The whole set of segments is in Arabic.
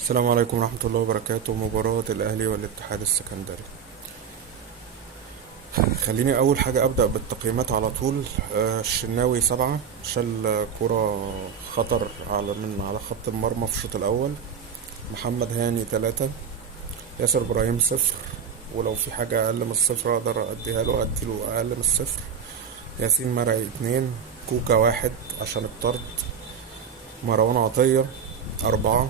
السلام عليكم ورحمة الله وبركاته. مباراة الأهلي والاتحاد السكندري. خليني أول حاجة أبدأ بالتقييمات على طول. الشناوي 7، شال كرة خطر على خط المرمى في الشوط الأول. محمد هاني 3، ياسر إبراهيم 0، ولو في حاجة أقل من الصفر أقدر أديله أقل من الصفر. ياسين مرعي 2، كوكا 1 عشان الطرد. مروان عطية 4،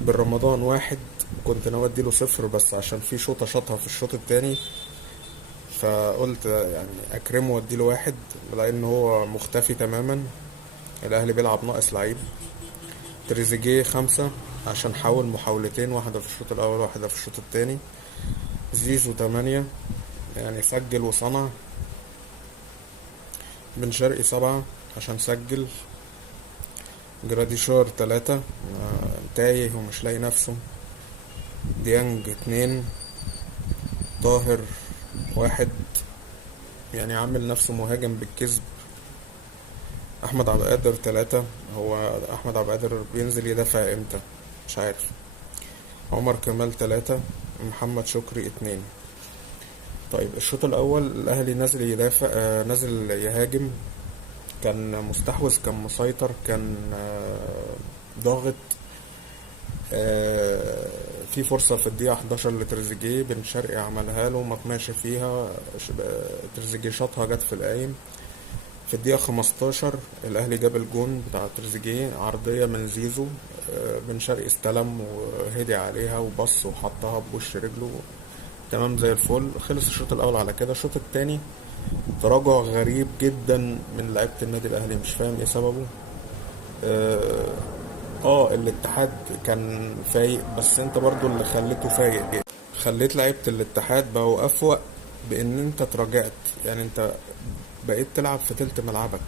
بالرمضان 1. كنت ناوي اديله 0 بس عشان في شوطة شاطها في الشوط التاني، فقلت يعني اكرمه واديله 1 لان هو مختفي تماما. الاهلي بيلعب ناقص لعيب. تريزيجيه 5 عشان حاول محاولتين، واحدة في الشوط الاول واحدة في الشوط التاني. زيزو 8، يعني سجل وصنع. بن شرقي 7 عشان سجل. جراديشار 3، تايه ومش لاقي نفسه. ديانج 2، طاهر 1، يعني عامل نفسه مهاجم بالكذب. احمد عبد القادر 3، هو احمد عبد القادر بينزل يدافع امتى؟ مش عارف. عمر كمال 3، محمد شكري 2. طيب الشوط الاول الاهلي نازل يدافع، نازل يهاجم. كان مستحوذ، كان مسيطر، كان ضاغط. في فرصة في الدقيقة 11 لتريزيجيه، بن شرقي عملها له ما طمعش فيها. تريزيجيه شاطها جت في القايم. في الدقيقة 15 الأهلي جاب الجون بتاع تريزيجيه، عرضية من زيزو. بن شرقي استلم وهدي عليها وبص وحطها بوش رجله. تمام زي الفل. خلص الشوط الأول على كده. الشوط التاني تراجع غريب جدا من لعيبة النادي الأهلي، مش فاهم ايه سببه. اه الاتحاد كان فايق، بس انت برضو اللي خليته فايق جدا. خليت لعيبة الاتحاد بقوا أفوق بإن انت تراجعت، يعني انت بقيت تلعب في تلت ملعبك.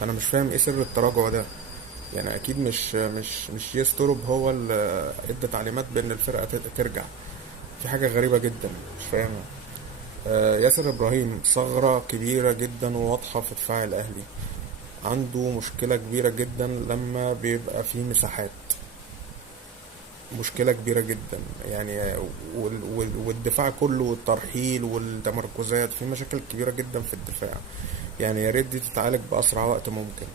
فانا مش فاهم ايه سر التراجع ده. يعني اكيد مش يستروب هو اللي ادى تعليمات بان الفرقه ترجع. في حاجه غريبه جدا مش فاهمها. ياسر ابراهيم ثغره كبيره جدا وواضحه في دفاع الاهلي. عنده مشكله كبيره جدا لما بيبقى فيه مساحات، مشكله كبيره جدا يعني. والدفاع كله والترحيل والتمركزات، في مشاكل كبيره جدا في الدفاع. يعني يا ريت دي تتعالج باسرع وقت ممكن.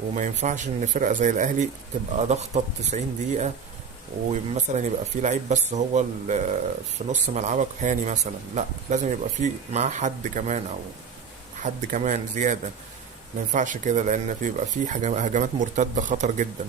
وما ينفعش ان فرقة زي الاهلي تبقى ضغطة 90 دقيقة، ومثلا يبقى في لعيب بس هو في نص ملعبك هاني مثلا. لا، لازم يبقى في معاه حد كمان او حد كمان زيادة. ما ينفعش كده لان بيبقى في هجمات مرتدة خطر جدا.